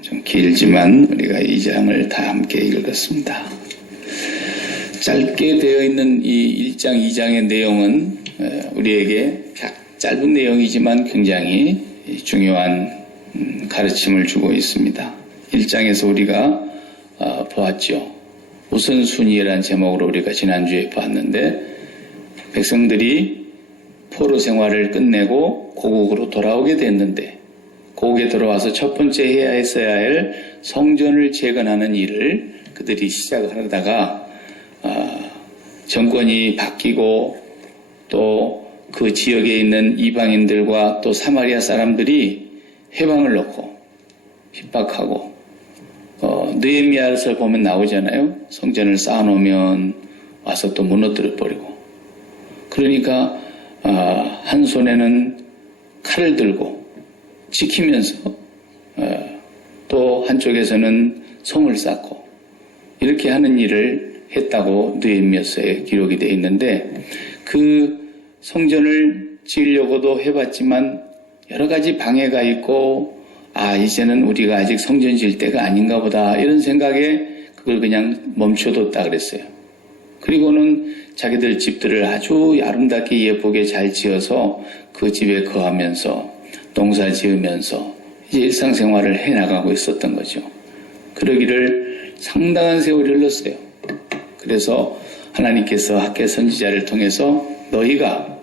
좀 길지만 우리가 이 장을 다 함께 읽었습니다. 짧게 되어 있는 이 1장, 2장의 내용은 우리에게 짧은 내용이지만 굉장히 중요한 가르침을 주고 있습니다. 1장에서 우리가 보았죠. 우선순위라는 제목으로 우리가 지난주에 보았는데, 백성들이 포로 생활을 끝내고 고국으로 돌아오게 됐는데, 고국에 들어와서 첫 번째 해야 했어야 할 성전을 재건하는 일을 그들이 시작을 하다가 정권이 바뀌고 또 그 지역에 있는 이방인들과 또 사마리아 사람들이 해방을 놓고 핍박하고, 느헤미야서 보면 나오잖아요. 성전을 쌓아놓으면 와서 또 무너뜨려 버리고, 그러니까 한 손에는 칼을 들고 지키면서 또 한쪽에서는 성을 쌓고 이렇게 하는 일을 했다고 느헤미야서에 기록이 되어 있는데, 그 성전을 지으려고도 해봤지만 여러 가지 방해가 있고, 이제는 우리가 아직 성전 지을 때가 아닌가 보다 이런 생각에 그걸 그냥 멈춰뒀다 그랬어요. 그리고는 자기들 집들을 아주 아름답게 예쁘게 잘 지어서 그 집에 거하면서 농사 지으면서 이제 일상생활을 해나가고 있었던 거죠. 그러기를 상당한 세월이 흘렀어요. 그래서 하나님께서 학개 선지자를 통해서 너희가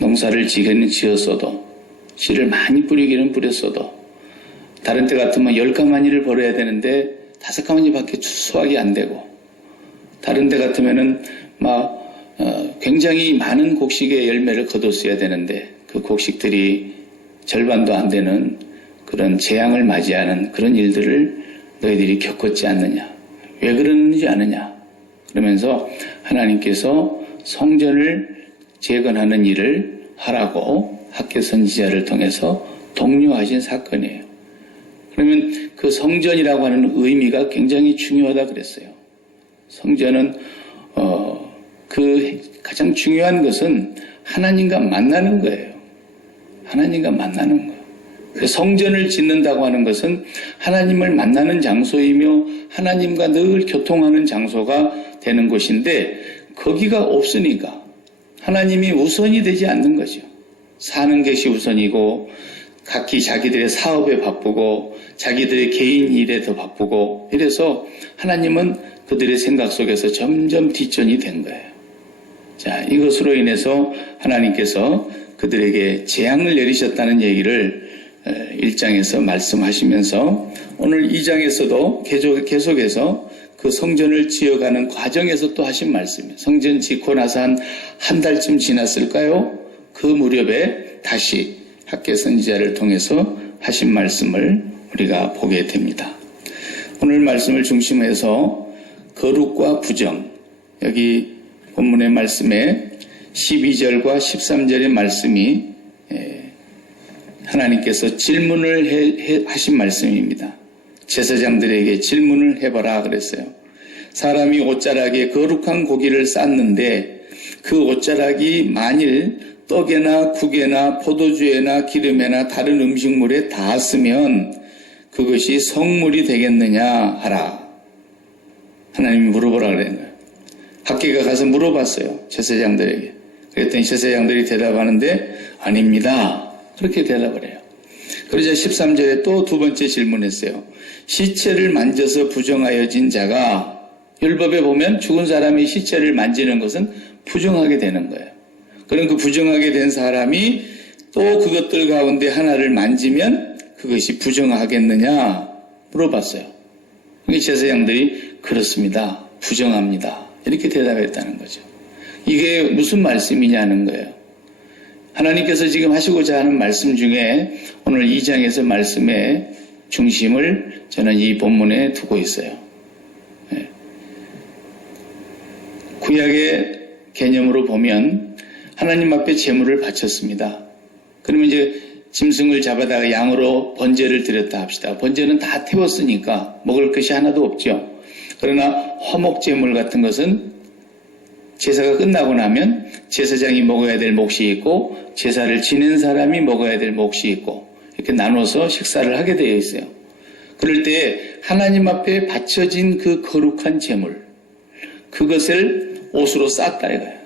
농사를 지었어도, 씨를 많이 뿌리기는 뿌렸어도, 다른 때 같으면 10가마니를 벌어야 되는데 5가마니밖에 수확이 안 되고, 다른 때 같으면은 굉장히 많은 곡식의 열매를 거뒀어야 되는데 그 곡식들이 절반도 안 되는 그런 재앙을 맞이하는 그런 일들을 너희들이 겪었지 않느냐, 왜 그러는지 아느냐, 그러면서 하나님께서 성전을 재건하는 일을 하라고 학개 선지자를 통해서 독려하신 사건이에요. 그러면 그 성전이라고 하는 의미가 굉장히 중요하다 그랬어요. 성전은 그 가장 중요한 것은 하나님과 만나는 거예요. 하나님과 만나는 거예요. 성전을 짓는다고 하는 것은 하나님을 만나는 장소이며 하나님과 늘 교통하는 장소가 되는 곳인데, 거기가 없으니까 하나님이 우선이 되지 않는 거죠. 사는 것이 우선이고, 각기 자기들의 사업에 바쁘고 자기들의 개인 일에 더 바쁘고, 이래서 하나님은 그들의 생각 속에서 점점 뒷전이 된 거예요. 자, 이것으로 인해서 하나님께서 그들에게 재앙을 내리셨다는 얘기를 1장에서 말씀하시면서, 오늘 2장에서도 계속해서 그 성전을 지어가는 과정에서 또 하신 말씀이에요. 성전 짓고 나서 한 달쯤 지났을까요? 그 무렵에 다시 학개 선지자를 통해서 하신 말씀을 우리가 보게 됩니다. 오늘 말씀을 중심해서 거룩과 부정, 여기 본문의 말씀에 12절과 13절의 말씀이 하나님께서 질문을 하신 말씀입니다. 제사장들에게 질문을 해봐라 그랬어요. 사람이 옷자락에 거룩한 고기를 쌌는데 그 옷자락이 만일 떡에나 국에나 포도주에나 기름에나 다른 음식물에 닿았으면 그것이 성물이 되겠느냐 하라. 하나님이 물어보라 그랬어요. 학개가 가서 물어봤어요. 제사장들에게. 그랬더니 제사장들이 대답하는데 아닙니다. 그렇게 대답을 해요. 그러자 13절에 또 두 번째 질문했어요. 시체를 만져서 부정하여진 자가, 율법에 보면 죽은 사람이 시체를 만지는 것은 부정하게 되는 거예요. 그럼 그 부정하게 된 사람이 또 그것들 가운데 하나를 만지면 그것이 부정하겠느냐 물어봤어요. 그러니까 제사장들이 그렇습니다. 부정합니다. 이렇게 대답했다는 거죠. 이게 무슨 말씀이냐는 거예요. 하나님께서 지금 하시고자 하는 말씀 중에 오늘 2장에서 말씀의 중심을 저는 이 본문에 두고 있어요. 구약의 개념으로 보면 하나님 앞에 제물을 바쳤습니다. 그러면 이제 짐승을 잡아다가 양으로 번제를 드렸다 합시다. 번제는 다 태웠으니까 먹을 것이 하나도 없죠. 그러나 화목 제물 같은 것은 제사가 끝나고 나면 제사장이 먹어야 될 몫이 있고 제사를 지낸 사람이 먹어야 될 몫이 있고, 이렇게 나눠서 식사를 하게 되어 있어요. 그럴 때 하나님 앞에 바쳐진 그 거룩한 제물, 그것을 옷으로 쌌다 이거예요.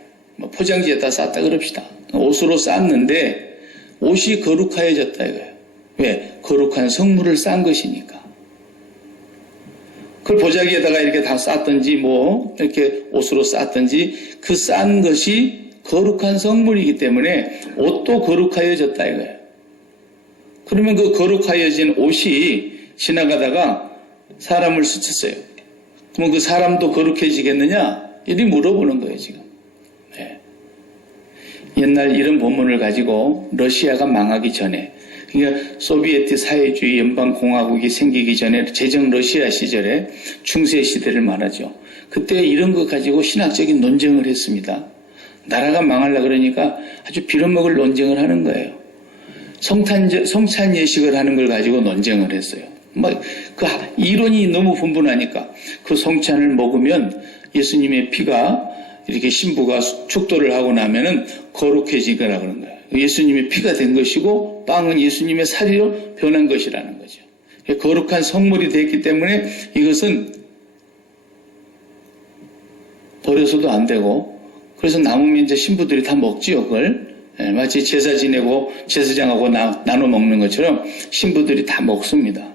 포장지에다 쌌다 그럽시다. 옷으로 쌌는데 옷이 거룩하여졌다 이거예요. 왜? 거룩한 성물을 싼 것이니까. 그걸 보자기에다가 이렇게 다 쌌든지 이렇게 옷으로 쌌든지 그 싼 것이 거룩한 성물이기 때문에 옷도 거룩하여졌다 이거예요. 그러면 그 거룩하여진 옷이 지나가다가 사람을 스쳤어요. 그러면 그 사람도 거룩해지겠느냐? 이리 물어보는 거예요, 지금. 네. 옛날 이런 본문을 가지고 러시아가 망하기 전에, 그러니까 소비에트 사회주의 연방공화국이 생기기 전에 제정 러시아 시절에 중세 시대를 말하죠. 그때 이런 거 가지고 신학적인 논쟁을 했습니다. 나라가 망하려고 그러니까 아주 빌어먹을 논쟁을 하는 거예요. 성찬 예식을 하는 걸 가지고 논쟁을 했어요. 그 이론이 너무 분분하니까 그 성찬을 먹으면 예수님의 피가 이렇게 신부가 축도를 하고 나면은 거룩해지거나 그런 거예요. 예수님의 피가 된 것이고 빵은 예수님의 살이로 변한 것이라는 거죠. 거룩한 성물이 됐기 때문에 이것은 버려서도 안 되고, 그래서 남으면 이제 신부들이 다 먹지요, 그걸. 마치 제사 지내고 제사장하고 나눠 먹는 것처럼 신부들이 다 먹습니다.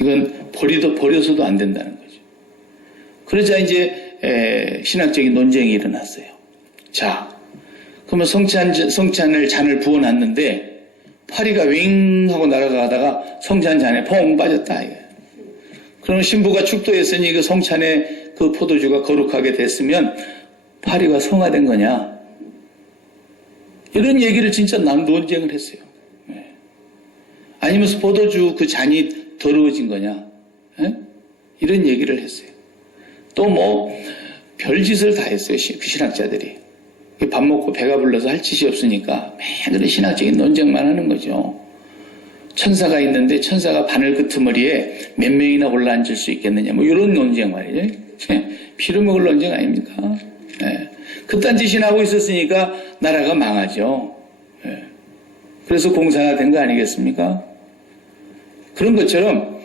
이건 버려서도 안 된다는 거죠. 그러자 이제 신학적인 논쟁이 일어났어요. 자, 그러면 성찬을 잔을 부어놨는데 파리가 윙 하고 날아가다가 성찬 잔에 퐁 빠졌다. 그러면 신부가 축도했으니 그 성찬에 그 포도주가 거룩하게 됐으면 파리가 성화된 거냐? 이런 얘기를 진짜 논쟁을 했어요. 아니면 포도주 그 잔이 더러워진 거냐? 이런 얘기를 했어요. 또 별짓을 다 했어요. 그 신학자들이. 밥 먹고 배가 불러서 할 짓이 없으니까 매일 신학적인 논쟁만 하는 거죠. 천사가 있는데 천사가 바늘 끄트머리에 몇 명이나 올라앉을 수 있겠느냐. 이런 논쟁 말이죠. 피를 먹을 논쟁 아닙니까? 그딴 짓이나 하고 있었으니까 나라가 망하죠. 그래서 공산화된 거 아니겠습니까? 그런 것처럼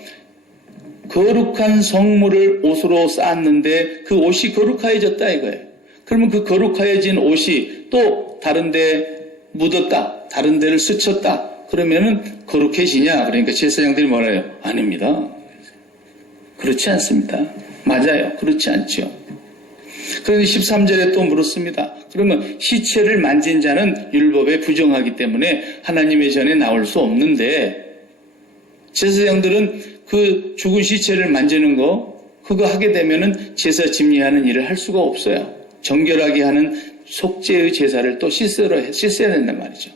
거룩한 성물을 옷으로 쌌는데 그 옷이 거룩하여졌다 이거예요. 그러면 그 거룩하여진 옷이 또 다른 데 묻었다, 다른 데를 스쳤다, 그러면은 거룩해지냐? 그러니까 제사장들이 뭐래요? 아닙니다. 그렇지 않습니다. 맞아요. 그렇지 않죠. 그런데 13절에 또 물었습니다. 그러면 시체를 만진 자는 율법에 부정하기 때문에 하나님의 전에 나올 수 없는데, 제사장들은 그 죽은 시체를 만지는 그거 하게 되면은 제사 집리하는 일을 할 수가 없어요. 정결하게 하는 속죄의 제사를 또 씻어야 된단 말이죠.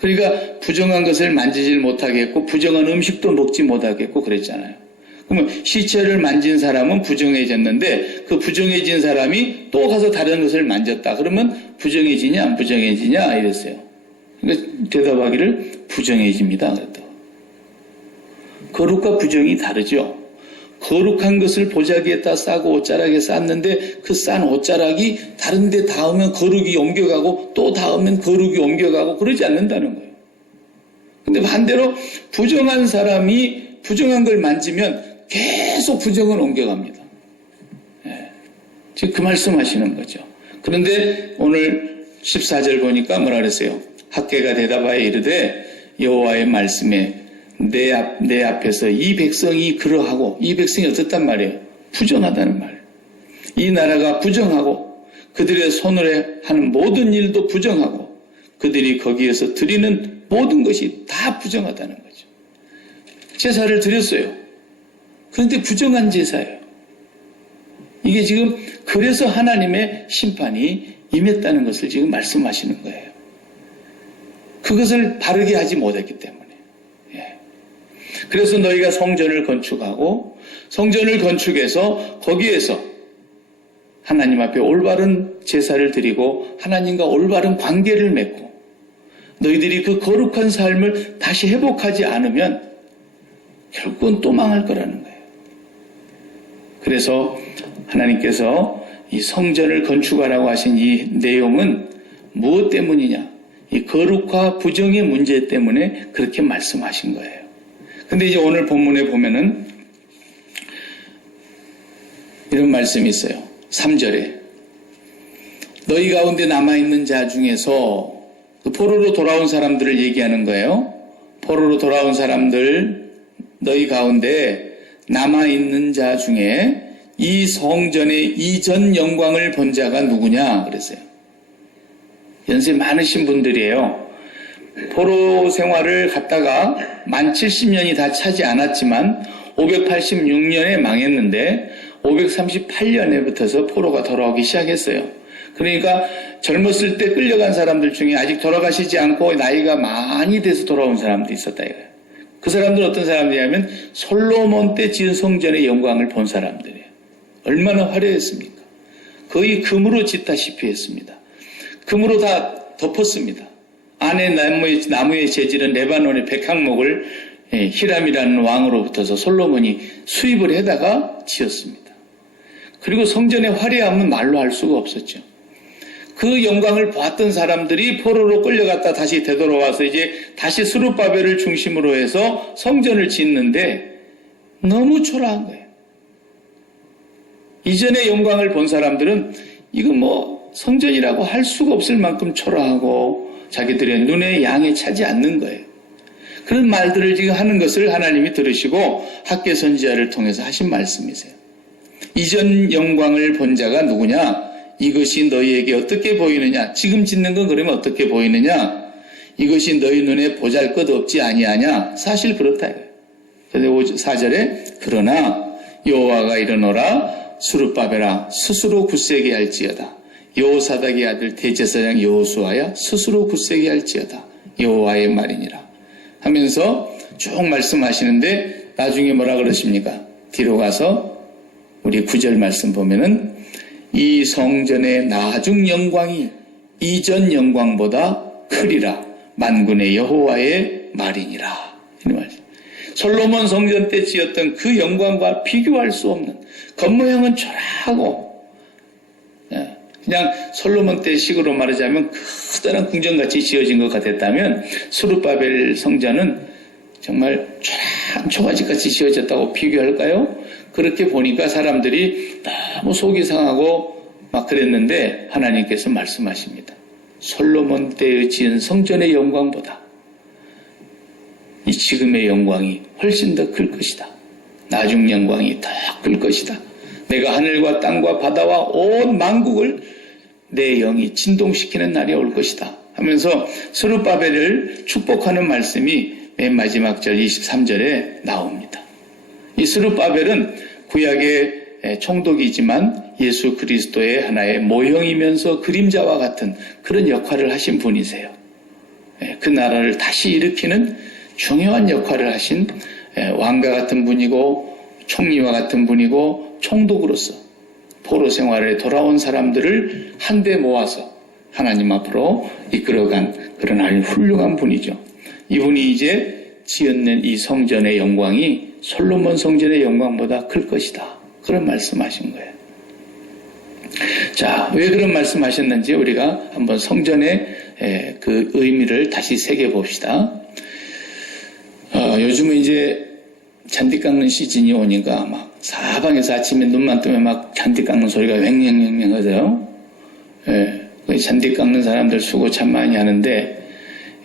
그러니까 부정한 것을 만지질 못하겠고 부정한 음식도 먹지 못하겠고 그랬잖아요. 그러면 시체를 만진 사람은 부정해졌는데 그 부정해진 사람이 또 가서 다른 것을 만졌다. 그러면 부정해지냐 안 부정해지냐 이랬어요. 그러니까 대답하기를 부정해집니다. 그랬다고. 거룩과 부정이 다르죠. 거룩한 것을 보자기에다 싸고 옷자락에 쌌는데 그 싼 옷자락이 다른 데 닿으면 거룩이 옮겨가고 또 닿으면 거룩이 옮겨가고 그러지 않는다는 거예요. 근데 반대로 부정한 사람이 부정한 걸 만지면 계속 부정을 옮겨갑니다. 지금 그 말씀 하시는 거죠. 그런데 오늘 14절 보니까 뭐라 그랬어요? 학개가 대답하여 이르되 여호와의 말씀에 내 앞에서 이 백성이 그러하고, 이 백성이 어떻단 말이에요? 부정하다는 말이에요. 이 나라가 부정하고 그들의 손으로 하는 모든 일도 부정하고 그들이 거기에서 드리는 모든 것이 다 부정하다는 거죠. 제사를 드렸어요. 그런데 부정한 제사예요. 이게 지금 그래서 하나님의 심판이 임했다는 것을 지금 말씀하시는 거예요. 그것을 바르게 하지 못했기 때문에. 그래서 너희가 성전을 건축하고 성전을 건축해서 거기에서 하나님 앞에 올바른 제사를 드리고 하나님과 올바른 관계를 맺고 너희들이 그 거룩한 삶을 다시 회복하지 않으면 결국은 또 망할 거라는 거예요. 그래서 하나님께서 이 성전을 건축하라고 하신 이 내용은 무엇 때문이냐? 이 거룩과 부정의 문제 때문에 그렇게 말씀하신 거예요. 근데 이제 오늘 본문에 보면은 이런 말씀이 있어요. 3절에 너희 가운데 남아있는 자 중에서 포로로 돌아온 사람들을 얘기하는 거예요. 포로로 돌아온 사람들 너희 가운데 남아있는 자 중에 이 성전의 이전 영광을 본 자가 누구냐 그랬어요. 연세 많으신 분들이에요. 포로 생활을 갔다가 만 70년이 다 차지 않았지만 586년에 망했는데 538년에 붙어서 포로가 돌아오기 시작했어요. 그러니까 젊었을 때 끌려간 사람들 중에 아직 돌아가시지 않고 나이가 많이 돼서 돌아온 사람도 있었다 이거예요. 그 사람들은 어떤 사람들이냐면 솔로몬 때 지은 성전의 영광을 본 사람들이에요. 얼마나 화려했습니까? 거의 금으로 짓다시피 했습니다. 금으로 다 덮었습니다. 안에 나무에 재질은 레바논의 백향목을 히람이라는 왕으로부터서 솔로몬이 수입을 해다가 지었습니다. 그리고 성전의 화려함은 말로 할 수가 없었죠. 그 영광을 봤던 사람들이 포로로 끌려갔다 다시 되돌아와서 이제 다시 스룹바벨을 중심으로 해서 성전을 짓는데 너무 초라한 거예요. 이전의 영광을 본 사람들은 이거 뭐 성전이라고 할 수가 없을 만큼 초라하고 자기들의 눈에 양에 차지 않는 거예요. 그런 말들을 지금 하는 것을 하나님이 들으시고 학개 선지자를 통해서 하신 말씀이세요. 이전 영광을 본 자가 누구냐? 이것이 너희에게 어떻게 보이느냐? 지금 짓는 건 그러면 어떻게 보이느냐? 이것이 너희 눈에 보잘것없지 아니하냐? 사실 그렇다. 그래서 4절에 그러나 여호와가 이르노라 스룹바벨아 스스로 굳세게 할지어다. 여호사닥의 아들 대제사장 여호수아야 스스로 굳세게 할지어다. 여호와의 말이니라 하면서 쭉 말씀하시는데 나중에 뭐라 그러십니까? 뒤로 가서 우리 9절 말씀 보면은 이 성전의 나중 영광이 이전 영광보다 크리라 만군의 여호와의 말이니라. 솔로몬 성전 때 지었던 그 영광과 비교할 수 없는 겉모양은 초라하고 그냥 솔로몬 때 식으로 말하자면 커다란 궁전같이 지어진 것 같았다면 스룹바벨 성전은 정말 초라한 초가지같이 지어졌다고 비교할까요? 그렇게 보니까 사람들이 너무 속이 상하고 막 그랬는데 하나님께서 말씀하십니다. 솔로몬 때에 지은 성전의 영광보다 이 지금의 영광이 훨씬 더 클 것이다. 나중 영광이 더 클 것이다. 내가 하늘과 땅과 바다와 온 만국을 내 영이 진동시키는 날이 올 것이다 하면서 스룹바벨을 축복하는 말씀이 맨 마지막 절 23절에 나옵니다. 이 스룹바벨은 구약의 총독이지만 예수 그리스도의 하나의 모형이면서 그림자와 같은 그런 역할을 하신 분이세요. 그 나라를 다시 일으키는 중요한 역할을 하신 왕과 같은 분이고 총리와 같은 분이고 총독으로서 포로 생활에 돌아온 사람들을 한데 모아서 하나님 앞으로 이끌어간 그런 아주 훌륭한 분이죠. 이분이 이제 지었는 이 성전의 영광이 솔로몬 성전의 영광보다 클 것이다. 그런 말씀하신 거예요. 자, 왜 그런 말씀하셨는지 우리가 한번 성전의 그 의미를 다시 새겨봅시다. 요즘은 이제 잔디 깎는 시즌이 오니까 막 사방에서 아침에 눈만 뜨면 막 잔디 깎는 소리가 왱왱왱왱 하세요. 잔디 깎는 사람들 수고 참 많이 하는데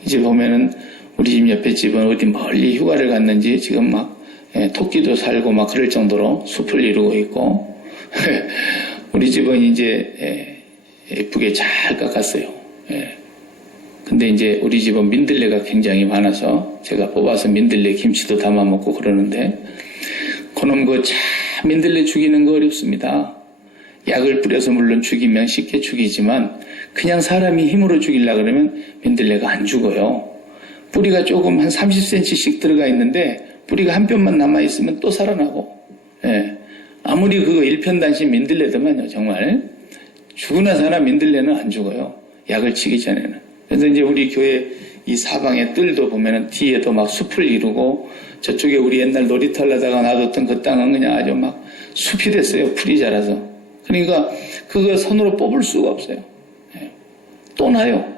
이제 보면은 우리 집 옆에 집은 어디 멀리 휴가를 갔는지 지금 막 토끼도 살고 막 그럴 정도로 숲을 이루고 있고 우리 집은 이제 예쁘게 잘 깎았어요. 근데 이제 우리 집은 민들레가 굉장히 많아서 제가 뽑아서 민들레 김치도 담아 먹고 그러는데 그놈 참 민들레 죽이는 거 어렵습니다. 약을 뿌려서 물론 죽이면 쉽게 죽이지만 그냥 사람이 힘으로 죽이려고 그러면 민들레가 안 죽어요. 뿌리가 조금 한 30cm씩 들어가 있는데 뿌리가 한 뼘만 남아있으면 또 살아나고 아무리 그거 일편단심 민들레더만요. 정말 죽으나 사나 민들레는 안 죽어요. 약을 치기 전에는. 그래서 이제 우리 교회 이 사방의 뜰도 보면은 뒤에도 막 숲을 이루고 저쪽에 우리 옛날 놀이터 하려다가 놔뒀던 그 땅은 그냥 아주 막 숲이 됐어요. 풀이 자라서. 그러니까 그거 손으로 뽑을 수가 없어요. 또 나요.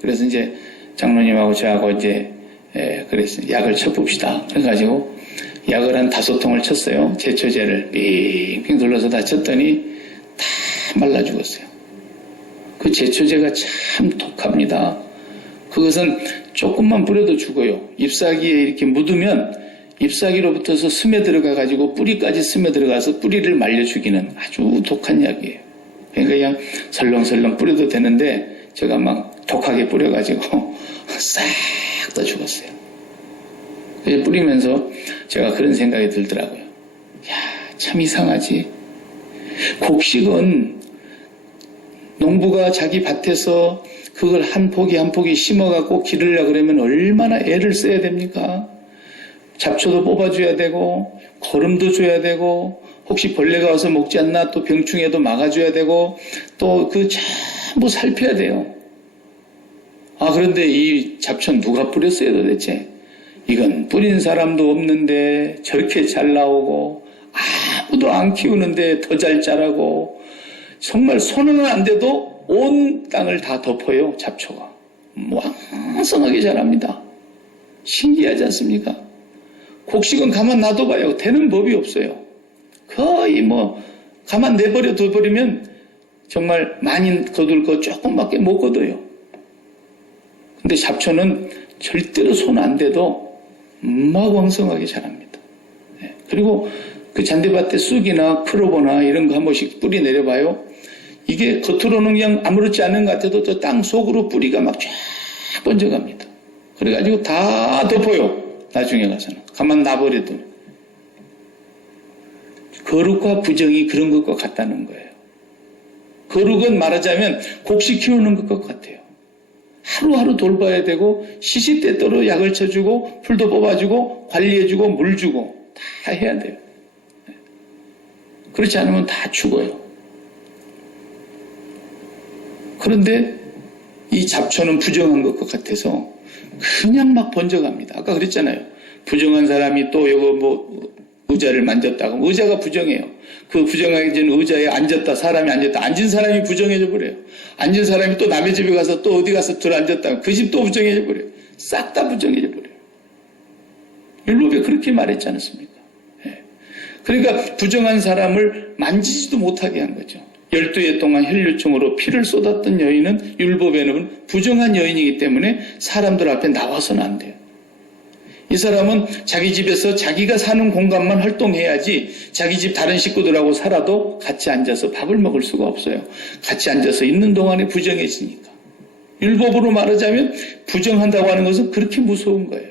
그래서 이제 장로님하고 저하고 이제 그랬어요. 약을 쳐봅시다. 그래가지고 약을 한 5통을 쳤어요. 제초제를 빙빙 둘러서 다 쳤더니 다 말라 죽었어요. 그 제초제가 참 독합니다. 그것은 조금만 뿌려도 죽어요. 잎사귀에 이렇게 묻으면 잎사귀로부터서 스며들어가가지고 뿌리까지 스며들어가서 뿌리를 말려 죽이는 아주 독한 약이에요. 그러니까 그냥 설렁설렁 뿌려도 되는데 제가 막 독하게 뿌려가지고 싹 다 죽었어요. 뿌리면서 제가 그런 생각이 들더라고요. 야, 참 이상하지. 곡식은 농부가 자기 밭에서 그걸 한 포기 한 포기 심어갖고 기르려고 그러면 얼마나 애를 써야 됩니까? 잡초도 뽑아줘야 되고 거름도 줘야 되고 혹시 벌레가 와서 먹지 않나 또 병충해도 막아줘야 되고 또 그 전부 살펴야 돼요. 그런데 이 잡초는 누가 뿌렸어요 도대체? 이건 뿌린 사람도 없는데 저렇게 잘 나오고 아무도 안 키우는데 더 잘 자라고 정말 손은 안 돼도 온 땅을 다 덮어요. 잡초가 왕성하게 자랍니다. 신기하지 않습니까? 곡식은 가만 놔둬봐요. 되는 법이 없어요. 거의 가만 내버려 둬버리면 정말 많이 거둘 거 조금밖에 못 거둬요. 근데 잡초는 절대로 손 안 대도 막 왕성하게 자랍니다. 그리고 그 잔디밭에 쑥이나 크로버나 이런 거 한 번씩 뿌리 내려봐요. 이게 겉으로는 그냥 아무렇지 않은 것 같아도 저 땅 속으로 뿌리가 막 쫙 번져갑니다. 그래가지고 다 덮어요. 나중에 가서는. 가만 놔버려도. 거룩과 부정이 그런 것과 같다는 거예요. 거룩은 말하자면 곡식 키우는 것과 같아요. 하루하루 돌봐야 되고 시시때때로 약을 쳐주고 풀도 뽑아주고 관리해주고 물 주고 다 해야 돼요. 그렇지 않으면 다 죽어요. 그런데 이 잡초는 부정한 것과 같아서 그냥 막 번져갑니다. 아까 그랬잖아요. 부정한 사람이 또 이거 의자를 만졌다고. 의자가 부정해요. 그 부정하기 전에 의자에 앉았다, 사람이 앉았다. 앉은 사람이 부정해져 버려요. 앉은 사람이 또 남의 집에 가서 또 어디 가서 들어앉았다. 그 집 또 부정해져 버려요. 싹 다 부정해져 버려요. 율법에 그렇게 말했지 않았습니까? 그러니까 부정한 사람을 만지지도 못하게 한 거죠. 12해 동안 혈류증으로 피를 쏟았던 여인은 율법에는 부정한 여인이기 때문에 사람들 앞에 나와서는 안 돼요. 이 사람은 자기 집에서 자기가 사는 공간만 활동해야지 자기 집 다른 식구들하고 살아도 같이 앉아서 밥을 먹을 수가 없어요. 같이 앉아서 있는 동안에 부정해지니까. 율법으로 말하자면 부정한다고 하는 것은 그렇게 무서운 거예요.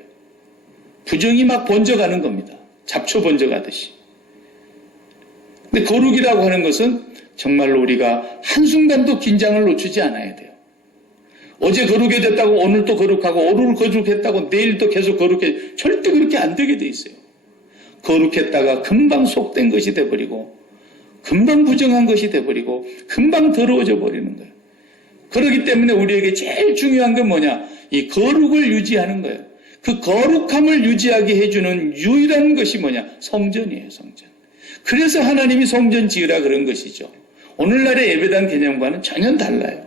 부정이 막 번져가는 겁니다. 잡초 번져가듯이. 근데 거룩이라고 하는 것은 정말로 우리가 한순간도 긴장을 놓치지 않아야 돼요. 어제 거룩해졌다고 오늘 또 거룩하고 오늘 거룩했다고 내일 또 계속 거룩해. 절대 그렇게 안 되게 돼 있어요. 거룩했다가 금방 속된 것이 돼버리고 금방 부정한 것이 돼버리고 금방 더러워져 버리는 거예요. 그렇기 때문에 우리에게 제일 중요한 건 뭐냐? 이 거룩을 유지하는 거예요. 그 거룩함을 유지하게 해주는 유일한 것이 뭐냐? 성전이에요. 성전. 그래서 하나님이 성전 지으라 그런 것이죠. 오늘날의 예배당 개념과는 전혀 달라요.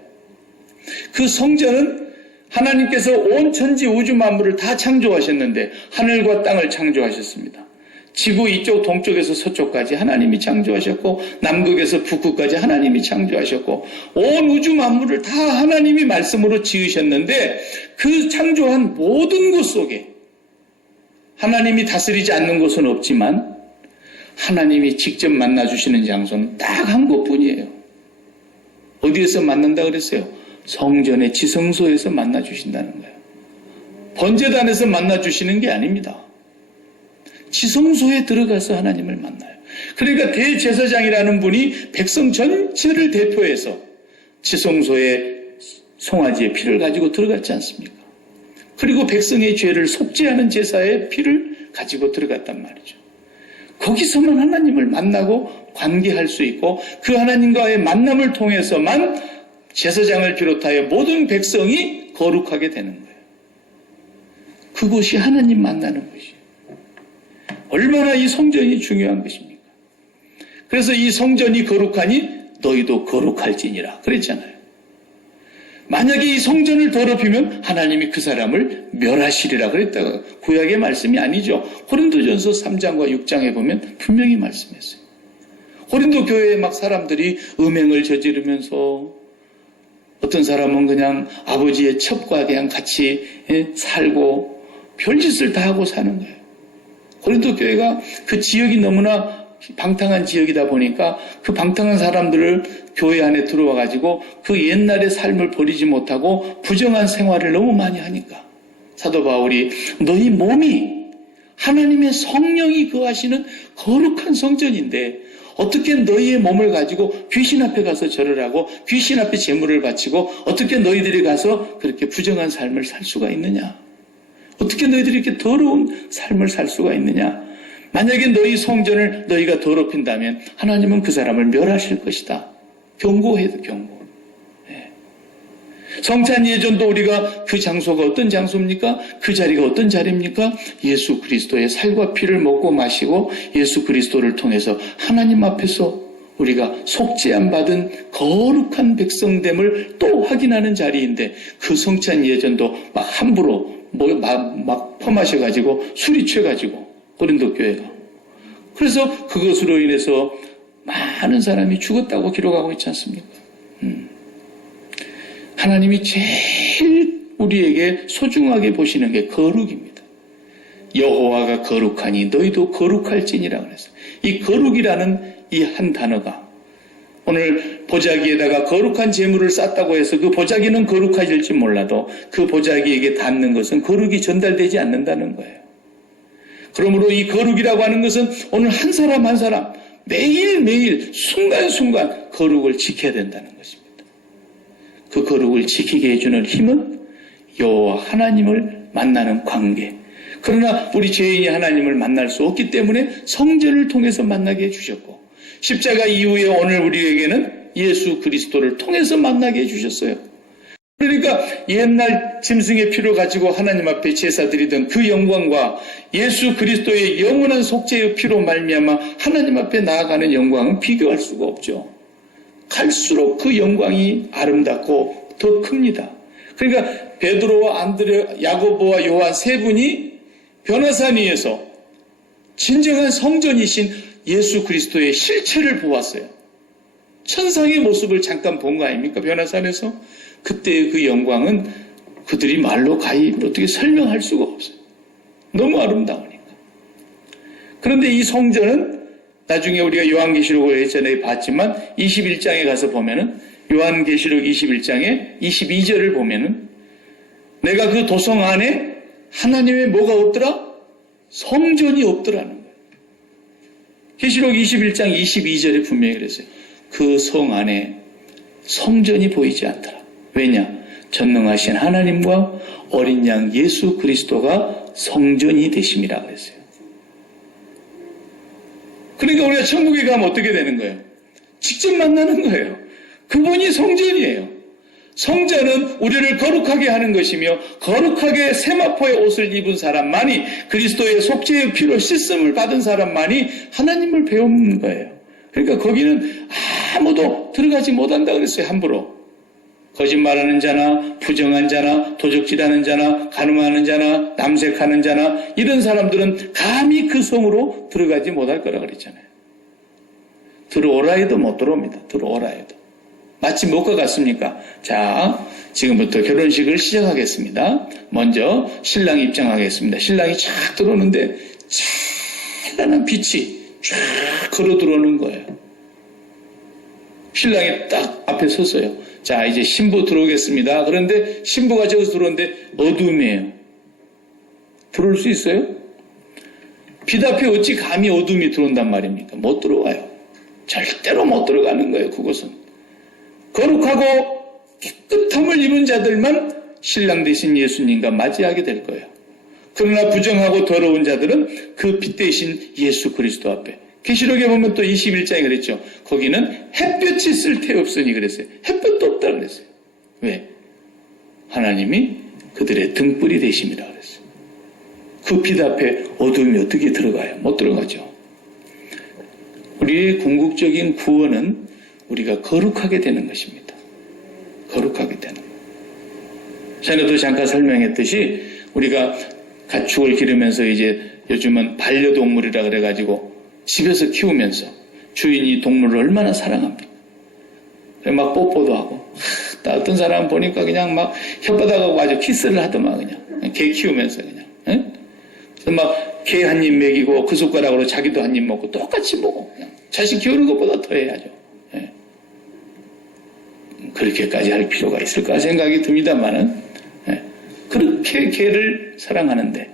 그 성전은 하나님께서 온 천지 우주 만물을 다 창조하셨는데 하늘과 땅을 창조하셨습니다. 지구 이쪽 동쪽에서 서쪽까지 하나님이 창조하셨고 남극에서 북극까지 하나님이 창조하셨고 온 우주 만물을 다 하나님이 말씀으로 지으셨는데 그 창조한 모든 것 속에 하나님이 다스리지 않는 곳은 없지만 하나님이 직접 만나주시는 장소는 딱 한 곳뿐이에요. 어디에서 만난다 그랬어요? 성전의 지성소에서 만나주신다는 거예요. 번제단에서 만나주시는 게 아닙니다. 지성소에 들어가서 하나님을 만나요. 그러니까 대제사장이라는 분이 백성 전체를 대표해서 지성소에 송아지의 피를 가지고 들어갔지 않습니까? 그리고 백성의 죄를 속죄하는 제사의 피를 가지고 들어갔단 말이죠. 거기서만 하나님을 만나고 관계할 수 있고 그 하나님과의 만남을 통해서만 제사장을 비롯하여 모든 백성이 거룩하게 되는 거예요. 그것이 하나님 만나는 것이에요. 얼마나 이 성전이 중요한 것입니까? 그래서 이 성전이 거룩하니 너희도 거룩할지니라 그랬잖아요. 만약에 이 성전을 더럽히면 하나님이 그 사람을 멸하시리라 그랬다가 구약의 말씀이 아니죠. 고린도전서 3장과 6장에 보면 분명히 말씀했어요. 고린도 교회에 막 사람들이 음행을 저지르면서 어떤 사람은 그냥 아버지의 첩과 그냥 같이 살고 별짓을 다 하고 사는 거예요. 고린도 교회가 그 지역이 너무나 방탕한 지역이다 보니까 그 방탕한 사람들을 교회 안에 들어와 가지고 그 옛날의 삶을 버리지 못하고 부정한 생활을 너무 많이 하니까 사도 바울이 너희 몸이 하나님의 성령이 거하시는 거룩한 성전인데 어떻게 너희의 몸을 가지고 귀신 앞에 가서 절을 하고 귀신 앞에 제물을 바치고 어떻게 너희들이 가서 그렇게 부정한 삶을 살 수가 있느냐? 어떻게 너희들이 이렇게 더러운 삶을 살 수가 있느냐? 만약에 너희 성전을 너희가 더럽힌다면 하나님은 그 사람을 멸하실 것이다. 경고해도 경고. 네. 성찬 예전도 우리가 그 장소가 어떤 장소입니까? 그 자리가 어떤 자리입니까? 예수 그리스도의 살과 피를 먹고 마시고 예수 그리스도를 통해서 하나님 앞에서 우리가 속죄함 받은 거룩한 백성됨을 또 확인하는 자리인데 그 성찬 예전도 막 함부로 막 퍼마셔가지고 술이 취해가지고 고린도 교회가. 그래서 그것으로 인해서 많은 사람이 죽었다고 기록하고 있지 않습니까? 하나님이 제일 우리에게 소중하게 보시는 게 거룩입니다. 여호와가 거룩하니 너희도 거룩할지니라 그랬어요. 이 거룩이라는 이 한 단어가 오늘 보자기에다가 거룩한 제물을 쌌다고 해서 그 보자기는 거룩해질지 몰라도 그 보자기에게 닿는 것은 거룩이 전달되지 않는다는 거예요. 그러므로 이 거룩이라고 하는 것은 오늘 한 사람 한 사람 매일매일 순간순간 거룩을 지켜야 된다는 것입니다. 그 거룩을 지키게 해주는 힘은 여호와 하나님을 만나는 관계. 그러나 우리 죄인이 하나님을 만날 수 없기 때문에 성전을 통해서 만나게 해주셨고 십자가 이후에 오늘 우리에게는 예수 그리스도를 통해서 만나게 해주셨어요. 그러니까 옛날 짐승의 피를 가지고 하나님 앞에 제사 드리던 그 영광과 예수 그리스도의 영원한 속죄의 피로 말미암아 하나님 앞에 나아가는 영광은 비교할 수가 없죠. 갈수록 그 영광이 아름답고 더 큽니다. 그러니까 베드로와 안드레, 야고보와 요한 세 분이 변화산 위에서 진정한 성전이신 예수 그리스도의 실체를 보았어요. 천상의 모습을 잠깐 본 거 아닙니까? 변화산에서. 그때의 그 영광은 그들이 말로 가히 어떻게 설명할 수가 없어요. 너무 아름다우니까. 그런데 이 성전은 나중에 우리가 요한계시록을 예전에 봤지만 21장에 가서 보면은 요한계시록 21장에 22절을 보면은 내가 그 도성 안에 하나님의 뭐가 없더라? 성전이 없더라는 거예요. 계시록 21장 22절에 분명히 그랬어요. 그 성 안에 성전이 보이지 않더라. 왜냐? 전능하신 하나님과 어린 양 예수 그리스도가 성전이 되심이라 그랬어요. 그러니까 우리가 천국에 가면 어떻게 되는 거예요? 직접 만나는 거예요. 그분이 성전이에요. 성전은 우리를 거룩하게 하는 것이며 거룩하게 세마포의 옷을 입은 사람만이 그리스도의 속죄의 피로 씻음을 받은 사람만이 하나님을 배우는 거예요. 그러니까 거기는 아무도 들어가지 못한다 그랬어요. 함부로. 거짓말하는 자나 부정한 자나 도적질하는 자나 간음하는 자나 남색하는 자나 이런 사람들은 감히 그 성으로 들어가지 못할 거라 그랬잖아요. 들어오라 해도 못 들어옵니다. 들어오라 해도. 마치 뭐가 같습니까? 자, 지금부터 결혼식을 시작하겠습니다. 먼저 신랑 입장하겠습니다. 신랑이 쫙 들어오는데 찬란한 빛이 쫙 걸어 들어오는 거예요. 신랑이 딱 앞에 섰어요. 자, 이제 신부 들어오겠습니다. 그런데 신부가 저기서 들어오는데 어둠이에요. 들어올 수 있어요? 빛 앞에 어찌 감히 어둠이 들어온단 말입니까? 못 들어와요. 절대로 못 들어가는 거예요. 그곳은. 거룩하고 깨끗함을 입은 자들만 신랑 되신 예수님과 맞이하게 될 거예요. 그러나 부정하고 더러운 자들은 그 빛 대신 예수 그리스도 앞에. 계시록에 보면 또 21장에 그랬죠. 거기는 햇볕이 쓸데없으니 그랬어요. 햇볕도 없다 그랬어요. 왜? 하나님이 그들의 등불이 되심이라 그랬어요. 그 빛 앞에 어둠이 어떻게 들어가요? 못 들어가죠. 우리의 궁극적인 구원은 우리가 거룩하게 되는 것입니다. 거룩하게 되는 거예요. 전에도 잠깐 설명했듯이 우리가 가축을 기르면서 이제 요즘은 반려동물이라 그래가지고 집에서 키우면서 주인이 동물을 얼마나 사랑합니까? 막 뽀뽀도 하고. 어떤 사람 보니까 그냥 막 혓바닥하고 아주 키스를 하더만 그냥. 개 키우면서 그냥. 예? 그래서 막 개 한 입 먹이고 그 숟가락으로 자기도 한 입 먹고 똑같이 먹고 그냥. 자식 키우는 것보다 더 해야죠. 예. 그렇게까지 할 필요가 있을까 생각이 듭니다만은 예. 그렇게 개를 사랑하는데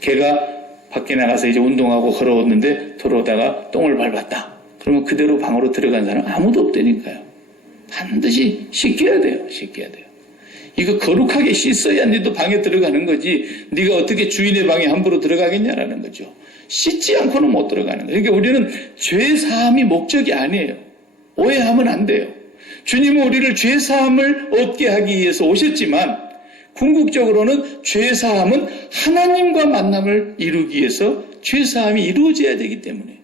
개가 밖에 나가서 이제 운동하고 걸어오는데 돌아오다가 똥을 밟았다. 그러면 그대로 방으로 들어간 사람 아무도 없다니까요. 반드시 씻겨야 돼요. 씻겨야 돼요. 이거 거룩하게 씻어야 너도 방에 들어가는 거지. 네가 어떻게 주인의 방에 함부로 들어가겠냐라는 거죠. 씻지 않고는 못 들어가는 거예요. 그러니까 우리는 죄 사함이 목적이 아니에요. 오해하면 안 돼요. 주님은 우리를 죄 사함을 얻게 하기 위해서 오셨지만 궁극적으로는 죄 사함은 하나님과 만남을 이루기 위해서 죄 사함이 이루어져야 되기 때문에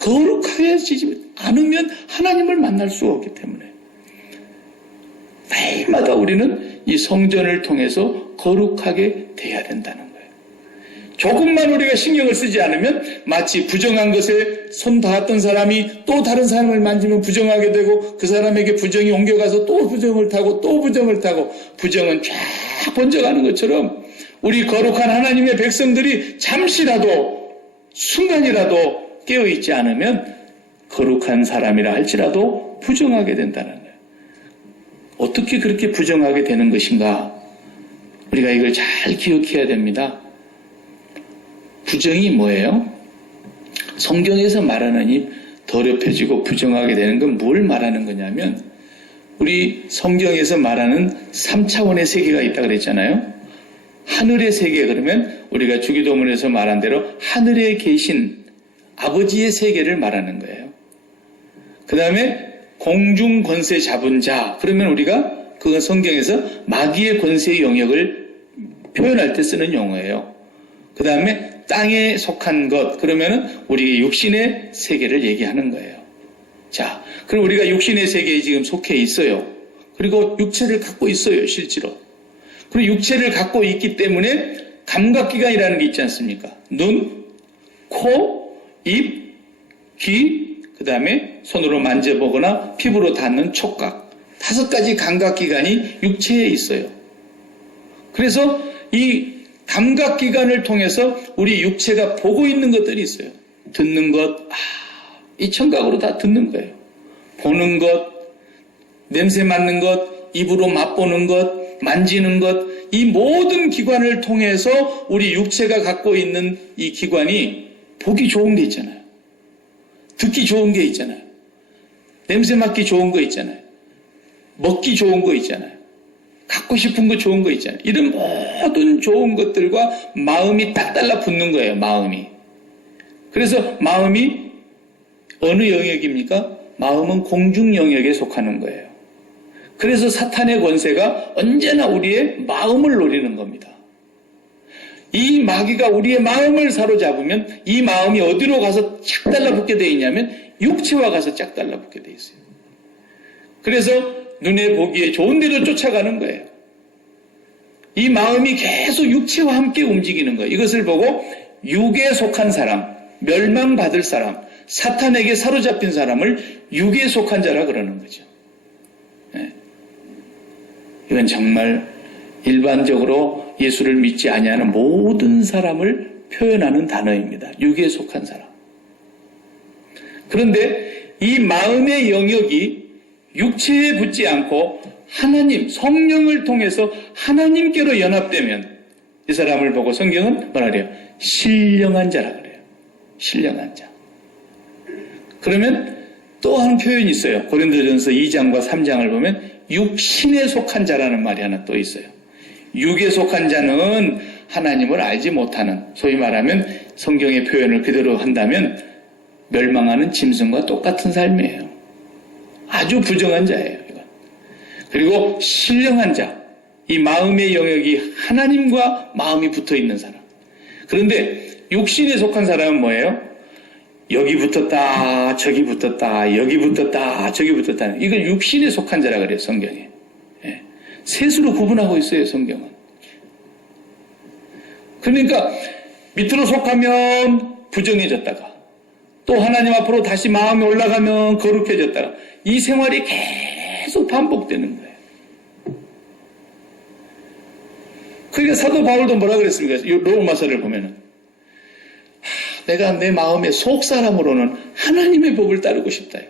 거룩하지 않으면 하나님을 만날 수가 없기 때문에 매일마다 우리는 이 성전을 통해서 거룩하게 돼야 된다는 거예요. 조금만 우리가 신경을 쓰지 않으면 마치 부정한 것에 손 닿았던 사람이 또 다른 사람을 만지면 부정하게 되고 그 사람에게 부정이 옮겨가서 또 부정을 타고 또 부정을 타고 부정은 쫙 번져가는 것처럼 우리 거룩한 하나님의 백성들이 잠시라도 순간이라도 깨어있지 않으면 거룩한 사람이라 할지라도 부정하게 된다는 거예요. 어떻게 그렇게 부정하게 되는 것인가? 우리가 이걸 잘 기억해야 됩니다. 부정이 뭐예요? 성경에서 말하는 이 더럽혀지고 부정하게 되는 건 뭘 말하는 거냐면 우리 성경에서 말하는 3차원의 세계가 있다 그랬잖아요. 하늘의 세계 그러면 우리가 주기도문에서 말한 대로 하늘에 계신 아버지의 세계를 말하는 거예요. 그 다음에 공중 권세 잡은 자 그러면 우리가 그건 성경에서 마귀의 권세의 영역을 표현할 때 쓰는 용어예요. 그 다음에 땅에 속한 것 그러면은 우리 육신의 세계를 얘기하는 거예요. 자, 그럼 우리가 육신의 세계에 지금 속해 있어요. 그리고 육체를 갖고 있어요, 실제로. 그리고 육체를 갖고 있기 때문에 감각기관이라는 게 있지 않습니까? 눈, 코, 입, 귀, 그 다음에 손으로 만져보거나 피부로 닿는 촉각. 5가지 감각기관이 육체에 있어요. 그래서 이 감각기관을 통해서 우리 육체가 보고 있는 것들이 있어요. 듣는 것, 이 청각으로 다 듣는 거예요. 보는 것, 냄새 맡는 것, 입으로 맛보는 것, 만지는 것, 이 모든 기관을 통해서 우리 육체가 갖고 있는 이 기관이 보기 좋은 게 있잖아요. 듣기 좋은 게 있잖아요. 냄새 맡기 좋은 거 있잖아요. 먹기 좋은 거 있잖아요. 갖고 싶은 거 좋은 거 있잖아요. 이런 모든 좋은 것들과 마음이 딱 달라붙는 거예요. 마음이. 그래서 마음이 어느 영역입니까? 마음은 공중 영역에 속하는 거예요. 그래서 사탄의 권세가 언제나 우리의 마음을 노리는 겁니다. 이 마귀가 우리의 마음을 사로잡으면 이 마음이 어디로 가서 쫙 달라붙게 되어 있냐면 육체와 가서 쫙 달라붙게 되어 있어요. 그래서 눈에 보기에 좋은 데로 쫓아가는 거예요. 이 마음이 계속 육체와 함께 움직이는 거예요. 이것을 보고 육에 속한 사람, 멸망받을 사람, 사탄에게 사로잡힌 사람을 육에 속한 자라 그러는 거죠. 네. 이건 정말 일반적으로 예수를 믿지 아니하는 모든 사람을 표현하는 단어입니다. 육에 속한 사람. 그런데 이 마음의 영역이 육체에 붙지 않고 하나님, 성령을 통해서 하나님께로 연합되면 이 사람을 보고 성경은 뭐라 그래요? 신령한 자라 그래요. 신령한 자. 그러면 또 한 표현이 있어요. 고린도전서 2장과 3장을 보면 육신에 속한 자라는 말이 하나 또 있어요. 육에 속한 자는 하나님을 알지 못하는, 소위 말하면 성경의 표현을 그대로 한다면 멸망하는 짐승과 똑같은 삶이에요. 아주 부정한 자예요. 이건. 그리고 신령한 자, 이 마음의 영역이 하나님과 마음이 붙어있는 사람. 그런데 육신에 속한 사람은 뭐예요? 여기 붙었다, 저기 붙었다, 여기 붙었다, 저기 붙었다. 이걸 육신에 속한 자라 그래요, 성경에. 예. 셋으로 구분하고 있어요, 성경은. 그러니까 밑으로 속하면 부정해졌다가 또 하나님 앞으로 다시 마음이 올라가면 거룩해졌다가 이 생활이 계속 반복되는 거예요. 그러니까 사도 바울도 뭐라 그랬습니까? 로마서를 보면은 내가 내 마음의 속사람으로는 하나님의 법을 따르고 싶다.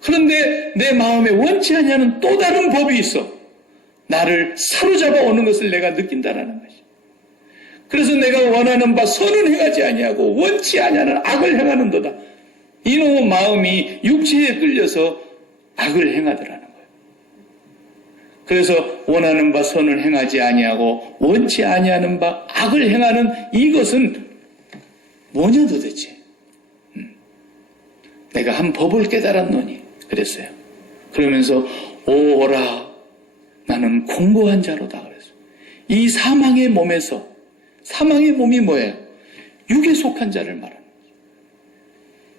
그런데 내 마음에 원치 않냐는 또 다른 법이 있어. 나를 사로잡아 오는 것을 내가 느낀다라는 것이. 그래서 내가 원하는 바 선은 행하지 아니하고 원치 아니하는 악을 행하는도다. 이놈의 마음이 육체에 끌려서 악을 행하더라는 거예요. 그래서 원하는 바 선을 행하지 아니하고 원치 아니하는 바 악을 행하는 이것은 뭐냐 도대체. 내가 한 법을 깨달았노니 그랬어요. 그러면서 오라 나는 공고한 자로다 그랬어요. 이 사망의 몸에서 사망의 몸이 뭐예요? 육에 속한 자를 말하는 거예요.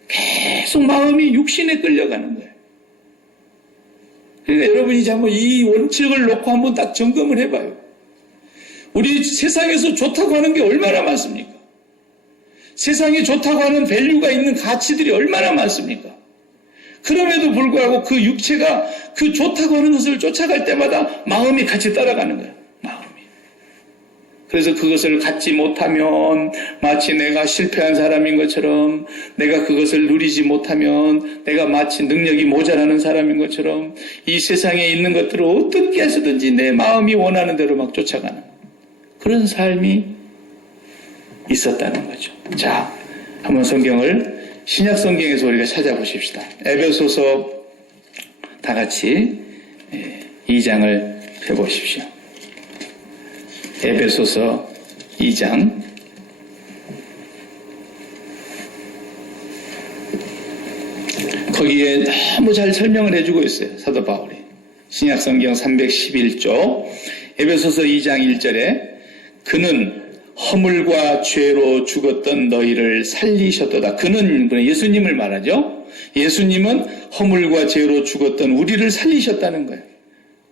계속 마음이 육신에 끌려가는 거예요. 그러니까 여러분이 이제 한번 이 원칙을 놓고 한번 딱 점검을 해봐요. 우리 세상에서 좋다고 하는 게 얼마나 많습니까? 세상에 좋다고 하는 밸류가 있는 가치들이 얼마나 많습니까? 그럼에도 불구하고 그 육체가 그 좋다고 하는 것을 쫓아갈 때마다 마음이 같이 따라가는 거예요. 마음이. 그래서 그것을 갖지 못하면 마치 내가 실패한 사람인 것처럼, 내가 그것을 누리지 못하면 내가 마치 능력이 모자라는 사람인 것처럼 이 세상에 있는 것들을 어떻게 해서든지 내 마음이 원하는 대로 막 쫓아가는 그런 삶이 있었다는 거죠. 자, 한번 성경을 신약 성경에서 우리가 찾아보십시다. 에베소서 다 같이 2장을 펴보십시오. 에베소서 2장 거기에 너무 잘 설명을 해주고 있어요. 사도 바울이. 신약 성경 311조 에베소서 2장 1절에 그는 허물과 죄로 죽었던 너희를 살리셨도다. 그는 예수님을 말하죠. 예수님은 허물과 죄로 죽었던 우리를 살리셨다는 거예요.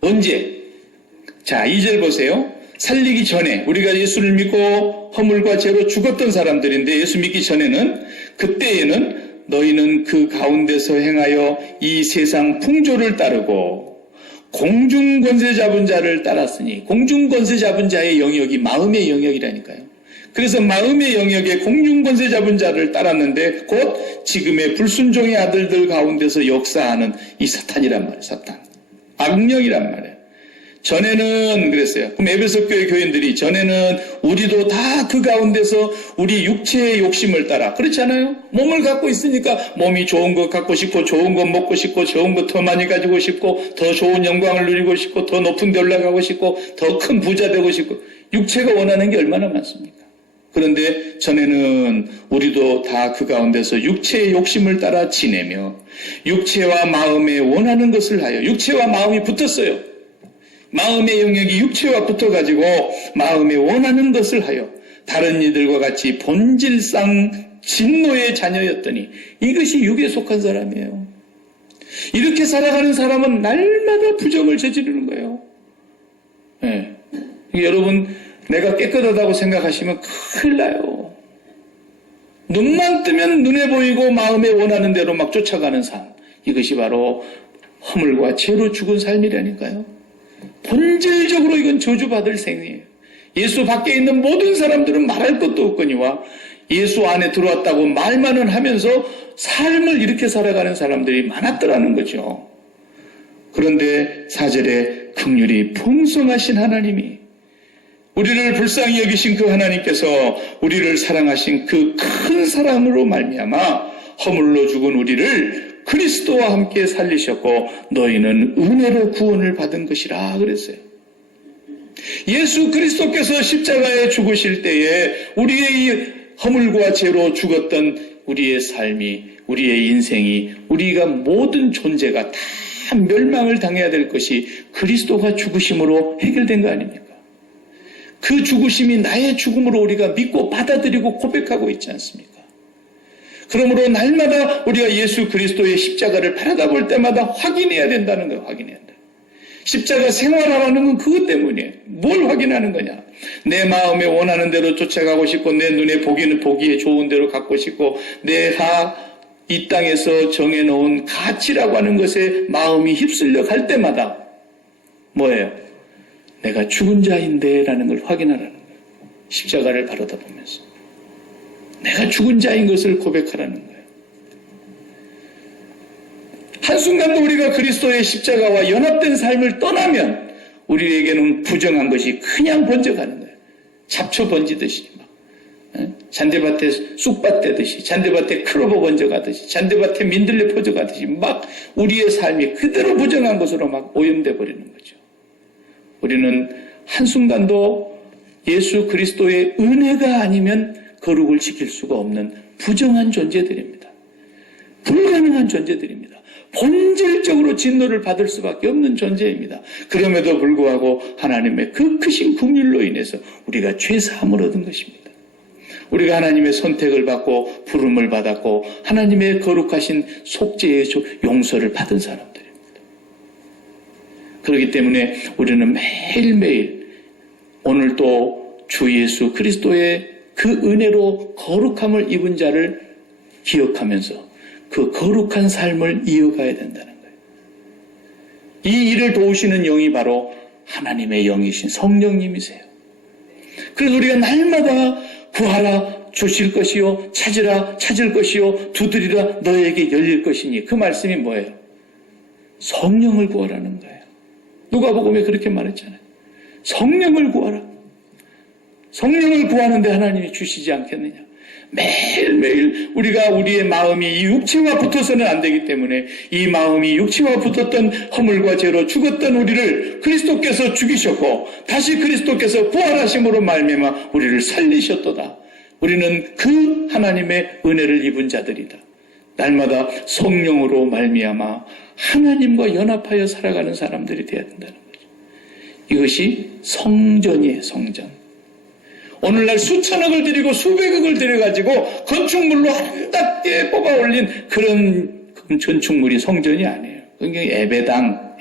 언제? 자, 2절 보세요. 살리기 전에 우리가 예수를 믿고 허물과 죄로 죽었던 사람들인데 예수 믿기 전에는 그때에는 너희는 그 가운데서 행하여 이 세상 풍조를 따르고 공중권세 잡은 자를 따랐으니 공중권세 잡은 자의 영역이 마음의 영역이라니까요. 그래서 마음의 영역에 공중권세 잡은 자를 따랐는데 곧 지금의 불순종의 아들들 가운데서 역사하는 이 사탄이란 말이에요. 사탄. 악령이란 말이에요. 전에는 그랬어요. 그럼 에베소 교회 교인들이 전에는 우리도 다 그 가운데서 우리 육체의 욕심을 따라 그렇잖아요. 몸을 갖고 있으니까 몸이 좋은 것 갖고 싶고 좋은 것 먹고 싶고 좋은 것 더 많이 가지고 싶고 더 좋은 영광을 누리고 싶고 더 높은 데 올라가고 싶고 더 큰 부자 되고 싶고 육체가 원하는 게 얼마나 많습니까? 그런데 전에는 우리도 다 그 가운데서 육체의 욕심을 따라 지내며 육체와 마음에 원하는 것을 하여 육체와 마음이 붙었어요. 마음의 영역이 육체와 붙어가지고 마음에 원하는 것을 하여 다른 이들과 같이 본질상 진노의 자녀였더니 이것이 육에 속한 사람이에요. 이렇게 살아가는 사람은 날마다 부정을 저지르는 거예요. 네. 여러분 내가 깨끗하다고 생각하시면 큰일 나요. 눈만 뜨면 눈에 보이고 마음에 원하는 대로 막 쫓아가는 삶. 이것이 바로 허물과 죄로 죽은 삶이라니까요. 본질적으로 이건 저주받을 생이에요. 예수 밖에 있는 모든 사람들은 말할 것도 없거니와 예수 안에 들어왔다고 말만은 하면서 삶을 이렇게 살아가는 사람들이 많았더라는 거죠. 그런데 4절에 긍휼이 풍성하신 하나님이 우리를 불쌍히 여기신 그 하나님께서 우리를 사랑하신 그 큰 사랑으로 말미암아 허물로 죽은 우리를 그리스도와 함께 살리셨고 너희는 은혜로 구원을 받은 것이라 그랬어요. 예수 그리스도께서 십자가에 죽으실 때에 우리의 이 허물과 죄로 죽었던 우리의 삶이 우리의 인생이 우리가 모든 존재가 다 멸망을 당해야 될 것이 그리스도가 죽으심으로 해결된 거 아닙니까? 그 죽으심이 나의 죽음으로 우리가 믿고 받아들이고 고백하고 있지 않습니까? 그러므로 날마다 우리가 예수 그리스도의 십자가를 바라다 볼 때마다 확인해야 된다는 거예요. 확인해야 된다. 십자가 생활하라는 건 그것 때문이에요. 뭘 확인하는 거냐? 내 마음에 원하는 대로 쫓아가고 싶고 내 눈에 보기에 좋은 대로 갖고 싶고 내가 이 땅에서 정해놓은 가치라고 하는 것에 마음이 휩쓸려 갈 때마다 뭐예요? 내가 죽은 자인데 라는 걸 확인하라는 거예요. 십자가를 바라다 보면서 내가 죽은 자인 것을 고백하라는 거예요. 한순간도 우리가 그리스도의 십자가와 연합된 삶을 떠나면 우리에게는 부정한 것이 그냥 번져가는 거예요. 잡초 번지듯이 막 잔디밭에 쑥밭 되듯이 잔디밭에 클로버 번져가듯이 잔디밭에 민들레 퍼져가듯이 막 우리의 삶이 그대로 부정한 것으로 막 오염돼 버리는 거죠. 우리는 한순간도 예수 그리스도의 은혜가 아니면 거룩을 지킬 수가 없는 부정한 존재들입니다. 불가능한 존재들입니다. 본질적으로 진노를 받을 수밖에 없는 존재입니다. 그럼에도 불구하고 하나님의 그 크신 긍휼로 인해서 우리가 죄사함을 얻은 것입니다. 우리가 하나님의 선택을 받고 부름을 받았고 하나님의 거룩하신 속죄의 용서를 받은 사람들입니다. 그렇기 때문에 우리는 매일매일 오늘 또 주 예수 그리스도의 그 은혜로 거룩함을 입은 자를 기억하면서 그 거룩한 삶을 이어가야 된다는 거예요. 이 일을 도우시는 영이 바로 하나님의 영이신 성령님이세요. 그래서 우리가 날마다 구하라 주실 것이요 찾으라 찾을 것이요 두드리라 너에게 열릴 것이니 그 말씀이 뭐예요? 성령을 구하라는 거예요. 누가복음에 그렇게 말했잖아요. 성령을 구하라. 성령을 구하는데 하나님이 주시지 않겠느냐. 매일매일 우리가 우리의 마음이 이 육체와 붙어서는 안 되기 때문에 이 마음이 육체와 붙었던 허물과 죄로 죽었던 우리를 그리스도께서 죽이셨고 다시 그리스도께서 부활하심으로 말미암아 우리를 살리셨도다. 우리는 그 하나님의 은혜를 입은 자들이다. 날마다 성령으로 말미암아 하나님과 연합하여 살아가는 사람들이 되어야 된다는 거죠. 이것이 성전이에요. 성전. 오늘날 수천억을 들이고 수백억을 들여가지고 건축물로 아름답게 뽑아 올린 그런 건축물이 성전이 아니에요. 그게 예배당.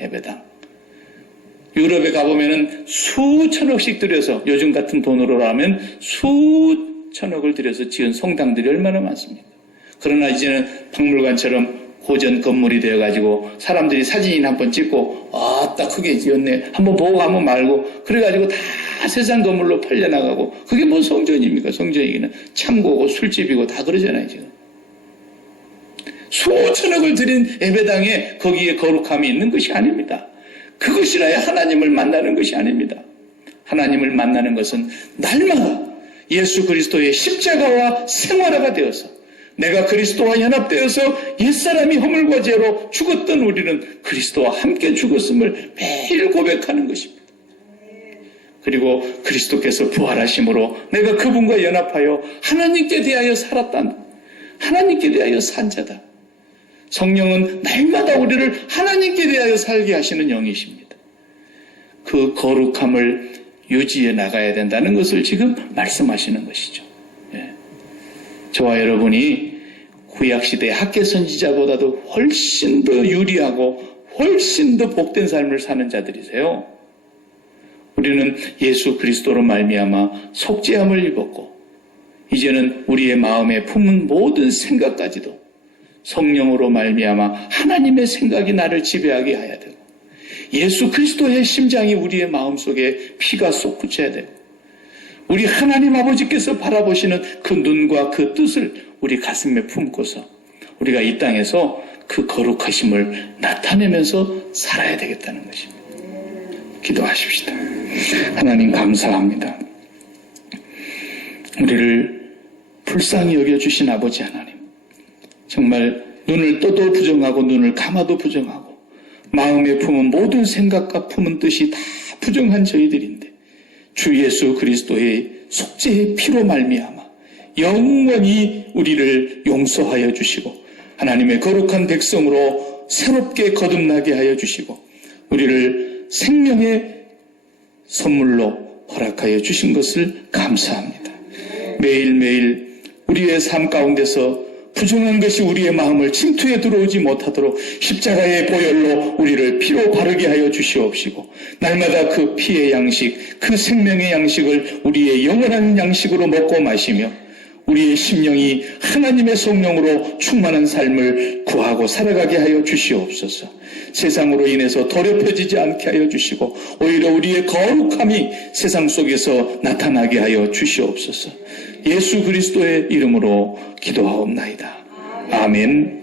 유럽에 가보면은 수천억씩 들여서 요즘 같은 돈으로 하면 수천억을 들여서 지은 성당들이 얼마나 많습니까? 그러나 이제는 박물관처럼 고전 건물이 되어가지고 사람들이 사진이나 한번 찍고 딱 크게 지었네 한번 보고 가면 말고 그래가지고 다 세상 건물로 팔려나가고 그게 뭔 성전입니까? 성전이기는 창고고 술집이고 다 그러잖아요. 지금 수천억을 들인 예배당에 거기에 거룩함이 있는 것이 아닙니다. 그것이라야 하나님을 만나는 것이 아닙니다. 하나님을 만나는 것은 날마다 예수 그리스도의 십자가와 생활화가 되어서 내가 그리스도와 연합되어서 옛사람이 허물과 죄로 죽었던 우리는 그리스도와 함께 죽었음을 매일 고백하는 것입니다. 그리고 그리스도께서 부활하심으로 내가 그분과 연합하여 하나님께 대하여 살았다. 하나님께 대하여 산 자다. 성령은 날마다 우리를 하나님께 대하여 살게 하시는 영이십니다. 그 거룩함을 유지해 나가야 된다는 것을 지금 말씀하시는 것이죠. 저와 여러분이 구약시대 학계 선지자보다도 훨씬 더 유리하고 훨씬 더 복된 삶을 사는 자들이세요. 우리는 예수 그리스도로 말미암아 속죄함을 입었고 이제는 우리의 마음에 품은 모든 생각까지도 성령으로 말미암아 하나님의 생각이 나를 지배하게 해야 되고 예수 그리스도의 심장이 우리의 마음속에 피가 솟구쳐야 되고 우리 하나님 아버지께서 바라보시는 그 눈과 그 뜻을 우리 가슴에 품고서 우리가 이 땅에서 그 거룩하심을 나타내면서 살아야 되겠다는 것입니다. 기도하십시다. 하나님 감사합니다. 우리를 불쌍히 여겨주신 아버지 하나님, 정말 눈을 떠도 부정하고 눈을 감아도 부정하고 마음에 품은 모든 생각과 품은 뜻이 다 부정한 저희들인데 주 예수 그리스도의 속죄의 피로 말미암아 영원히 우리를 용서하여 주시고 하나님의 거룩한 백성으로 새롭게 거듭나게 하여 주시고 우리를 생명의 선물로 허락하여 주신 것을 감사합니다. 매일매일 우리의 삶 가운데서 부정한 것이 우리의 마음을 침투해 들어오지 못하도록 십자가의 보혈로 우리를 피로 바르게 하여 주시옵시고, 날마다 그 피의 양식, 그 생명의 양식을 우리의 영원한 양식으로 먹고 마시며 우리의 심령이 하나님의 성령으로 충만한 삶을 구하고 살아가게 하여 주시옵소서. 세상으로 인해서 더럽혀지지 않게 하여 주시고 오히려 우리의 거룩함이 세상 속에서 나타나게 하여 주시옵소서. 예수 그리스도의 이름으로 기도하옵나이다. 아멘.